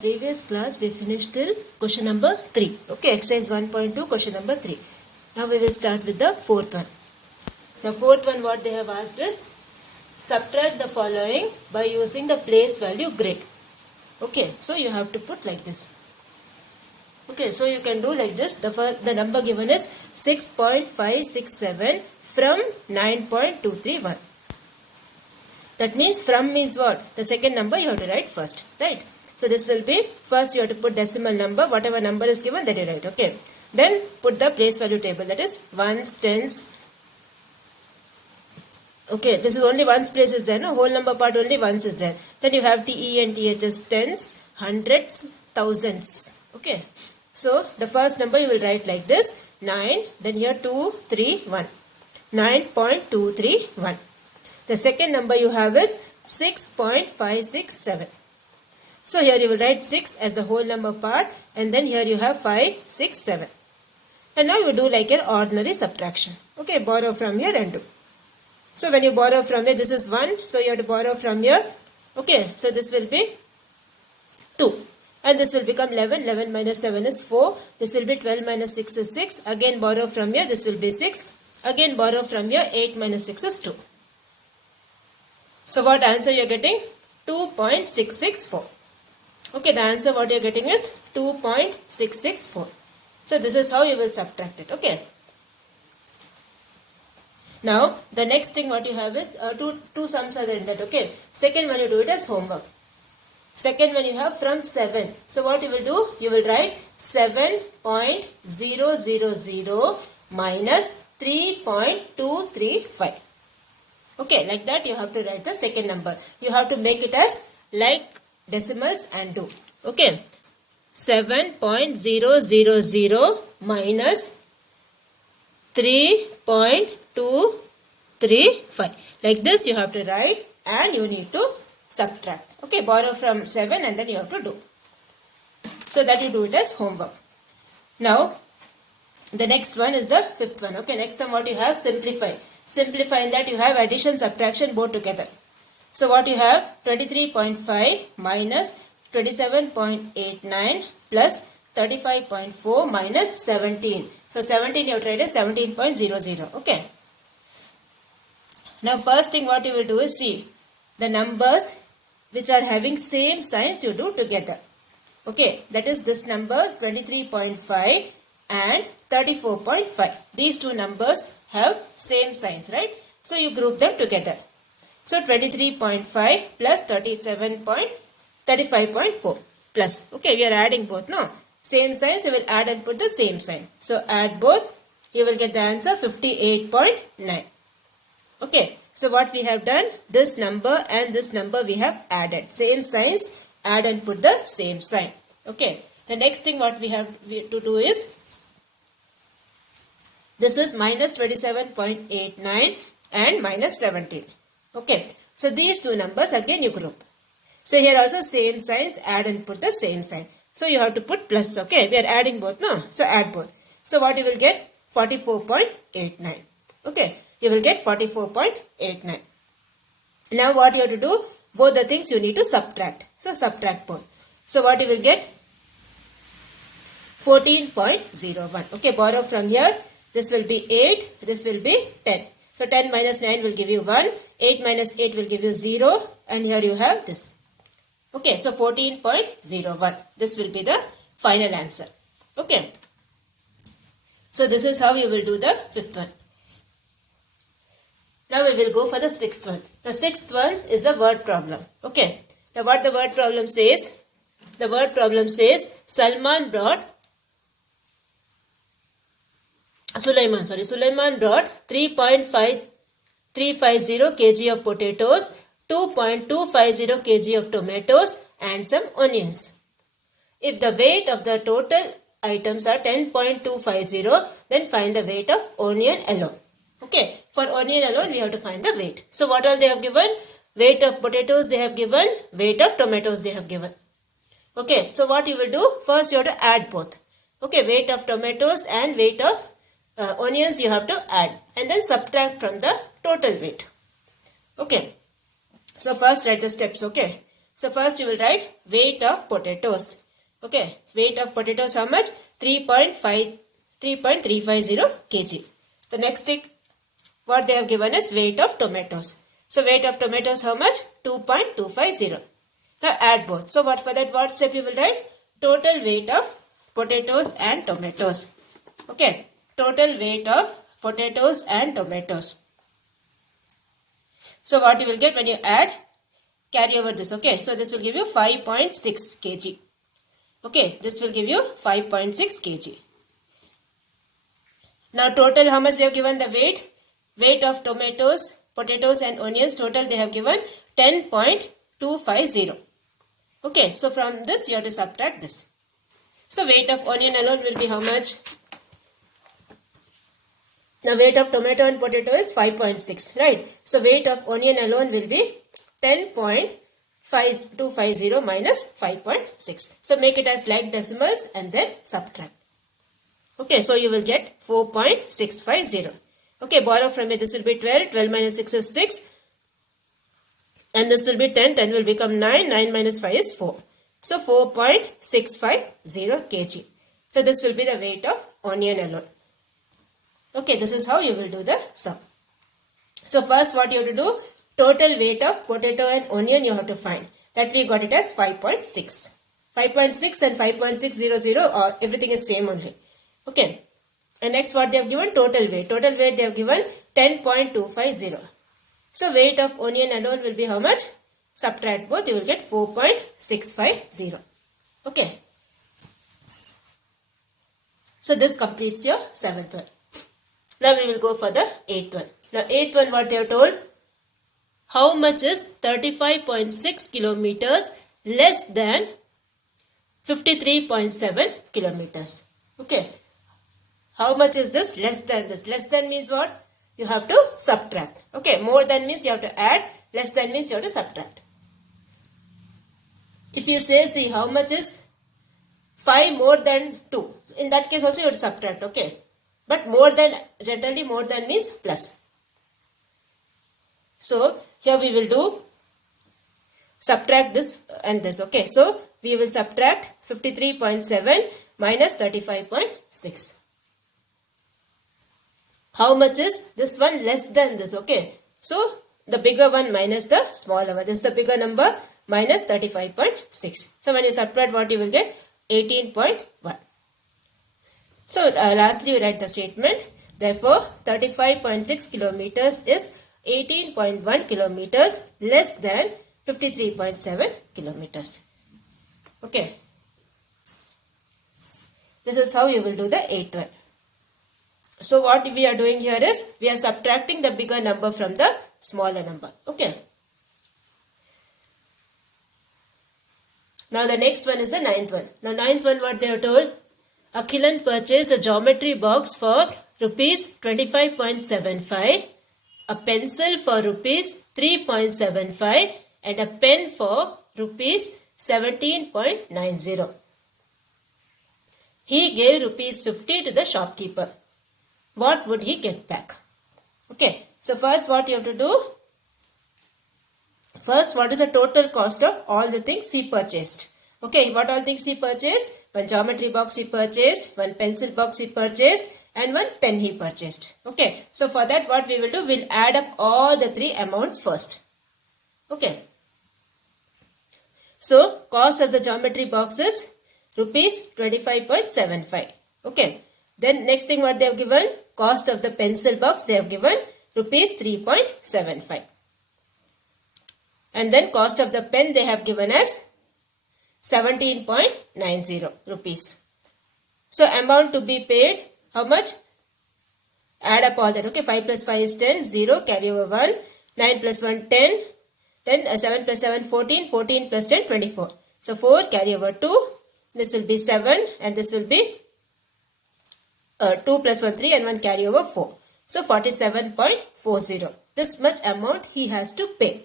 Previous class we finished till question number 3. Okay, exercise 1.2 question number 3. Now we will start with the fourth one. The fourth one what they have asked is subtract the following by using the place value grid. Okay, so you have to put like this. Okay, so you can do like this. The number given is 6.567 from 9.231. That means from means what? The second number you have to write first, right? So this will be, first you have to put decimal number, whatever number is given that you write, okay. Then put the place value table, that is ones, tens. Okay, this is only ones place is there, no? Whole number part only ones is there. Then you have TE and THs, tens, hundreds, thousands, okay. So the first number you will write like this, 9, then here 2, 3, 1. 9.231. The second number you have is 6.567. So here you will write 6 as the whole number part and then here you have 5, 6, 7. And now you do like an ordinary subtraction. Okay, borrow from here and do. So when you borrow from here, this is 1. So you have to borrow from here. Okay, so this will be 2. And this will become 11. 11 minus 7 is 4. This will be 12 minus 6 is 6. Again borrow from here. This will be 6. Again borrow from here. 8 minus 6 is 2. So what answer you are getting? 2.664. Okay, the answer what you are getting is 2.664. So this is how you will subtract it. Okay. Now the next thing what you have is two sums are there in that. Okay. Second one you do it as homework. Second one you have from 7. So what you will do? You will write 7.000 minus 3.235. Okay, like that you have to write the second number. You have to make it as like decimals and do. Okay. 7.000 minus 3.235. Like this you have to write and you need to subtract. Okay, borrow from 7 and then you have to do. So that you do it as homework. Now, the next one is the fifth one. Okay, next one what you have? Simplify. Simplify in that you have addition, subtraction both together. So what you have? 23.5 minus 27.89 plus 35.4 minus 17. So 17 you have tried as 17.00. Okay. Now first thing what you will do is see the numbers which are having same signs you do together. Okay. That is this number 23.5 and 34.5. These two numbers have same signs, right? So you group them together. So 23.5 plus 35.4 plus. Okay, we are adding both, no? Same signs, you will add and put the same sign. So add both, you will get the answer 58.9. Okay, so what we have done, this number and this number we have added. Same signs, add and put the same sign. Okay, the next thing what we have to do is, this is minus 27.89 and minus 17. Okay, so these two numbers again you group. So here also same signs, add and put the same sign. So you have to put plus, okay, we are adding both, no? So add both. So what you will get? 44.89. Okay, you will get 44.89. Now what you have to do? Both the things you need to subtract. So subtract both. So what you will get? 14.01. Okay, borrow from here. This will be 8, this will be 10. So 10 minus 9 will give you 1, 8 minus 8 will give you 0 and here you have this. Okay, so 14.01. This will be the final answer. Okay. So this is how you will do the fifth one. Now we will go for the sixth one. The sixth one is a word problem. Okay. Now what the word problem says? The word problem says Sulaiman brought 3.5350 kg of potatoes, 2.250 kg of tomatoes and some onions. If the weight of the total items are 10.250, then find the weight of onion alone. Okay, for onion alone we have to find the weight. So what all they have given? Weight of potatoes they have given, weight of tomatoes they have given. Okay, so what you will do? First you have to add both. Okay, weight of tomatoes and weight of onions you have to add and then subtract from the total weight. Okay. So first write the steps. Okay. So first you will write weight of potatoes. Okay, weight of potatoes how much? 3.350 kg. The next thing what they have given is weight of tomatoes. So weight of tomatoes how much? 2.250. Now add both. So what for that what step you will write? Total weight of potatoes and tomatoes. Okay, total weight of potatoes and tomatoes. So what you will get when you add, carry over this. Okay, so this will give you 5.6 kg. Okay, this will give you 5.6 kg. Now total how much they have given the weight? Weight of tomatoes, potatoes and onions total they have given 10.250. Okay, so from this you have to subtract this. So weight of onion alone will be how much? The weight of tomato and potato is 5.6, right? So weight of onion alone will be 10.250 minus 5.6. So make it as like decimals and then subtract. Okay, so you will get 4.650. Okay, borrow from it. This will be 12. 12 minus 6 is 6. And this will be 10. 10 will become 9. 9 minus 5 is 4. So 4.650 kg. So this will be the weight of onion alone. Okay, this is how you will do the sum. So first what you have to do, total weight of potato and onion you have to find. That we got it as 5.6. 5.6 and 5.600 or everything is same only. Okay. And next what they have given, total weight. Total weight they have given 10.250. So weight of onion alone will be how much? Subtract both, you will get 4.650. Okay. So this completes your 7th one. Now we will go for the 8th one. Now 8th one what they have told? How much is 35.6 kilometers less than 53.7 kilometers? Okay. How much is this? Less than this. Less than means what? You have to subtract. Okay. More than means you have to add. Less than means you have to subtract. If you say, see how much is 5 more than 2. In that case also you have to subtract. Okay. But more than, generally more than means plus. So here we will do subtract this and this. Okay. So we will subtract 53.7 minus 35.6. How much is this one less than this? Okay. So the bigger one minus the smaller one. This is the bigger number minus 35.6. So when you subtract what you will get? 18.1. So lastly you write the statement. Therefore 35.6 kilometers is 18.1 kilometers less than 53.7 kilometers. Okay. This is how you will do the 8th one. So what we are doing here is we are subtracting the bigger number from the smaller number. Okay. Now the next one is the 9th one. Now 9th one what they are told? Akhilan purchased a geometry box for rupees 25.75, a pencil for rupees 3.75 and a pen for rupees 17.90. He gave rupees 50 to the shopkeeper. What would he get back? Okay. So first what you have to do? First what is the total cost of all the things he purchased? Okay. What all things he purchased? One geometry box he purchased, one pencil box he purchased and one pen he purchased. Okay. So for that what we will do? We'll add up all the three amounts first. Okay. So cost of the geometry box is rupees 25.75. Okay. Then next thing what they have given? Cost of the pencil box they have given rupees 3.75. And then cost of the pen they have given as 17.90 rupees. So amount to be paid, how much? Add up all that. Okay, 5 plus 5 is 10, 0, carry over 1, 9 plus 1, 10, then 7 plus 7, 14, 14 plus 10, 24. So 4, carry over 2, this will be 7 and this will be 2 plus 1, 3 and 1 carry over 4. So 47.40. This much amount he has to pay.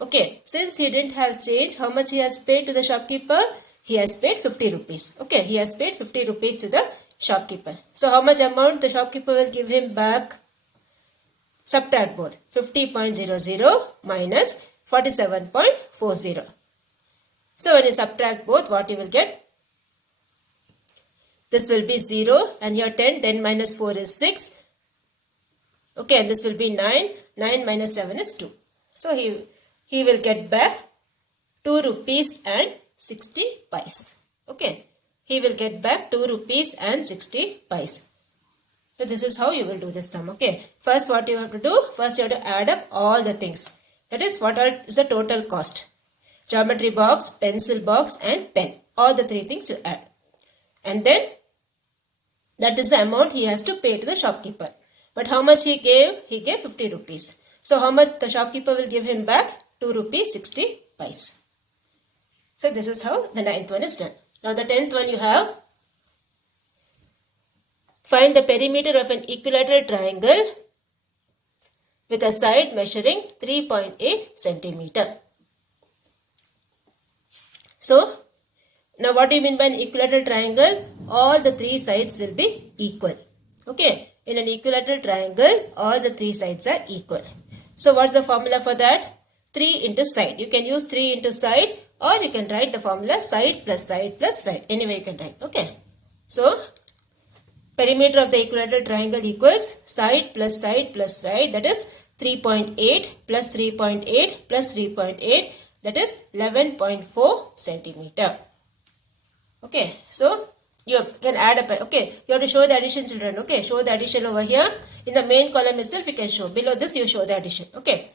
Okay, since he didn't have change, how much he has paid to the shopkeeper? He has paid 50 rupees. Okay, he has paid 50 rupees to the shopkeeper. So how much amount the shopkeeper will give him back? Subtract both. 50.00 minus 47.40. So when you subtract both, what you will get? This will be 0 and here 10. 10 minus 4 is 6. Okay, and this will be 9. 9 minus 7 is 2. So he will get back 2 rupees and 60 pice. Okay, he will get back 2 rupees and 60 pice. So this is how you will do this sum. Okay, first what you have to do? First you have to add up all the things. That is what is the total cost. Geometry box, pencil box and pen. All the three things you add. And then that is the amount he has to pay to the shopkeeper. But how much he gave? He gave 50 rupees. So how much the shopkeeper will give him back? 2 rupees 60 pice. So this is how the 9th one is done. Now the 10th one you have. Find the perimeter of an equilateral triangle with a side measuring 3.8 centimeter. So now what do you mean by an equilateral triangle? All the three sides will be equal. Okay. In an equilateral triangle, all the three sides are equal. So what's the formula for that? 3 into side. You can use 3 into side or you can write the formula side plus side plus side. Anyway you can write. Okay. So perimeter of the equilateral triangle equals side plus side plus side. That is 3.8 plus 3.8 plus 3.8. That is 11.4 centimeter. Okay. So you can add up. Okay, you have to show the addition, children. Okay, show the addition over here. In the main column itself, you can show. Below this, you show the addition. Okay.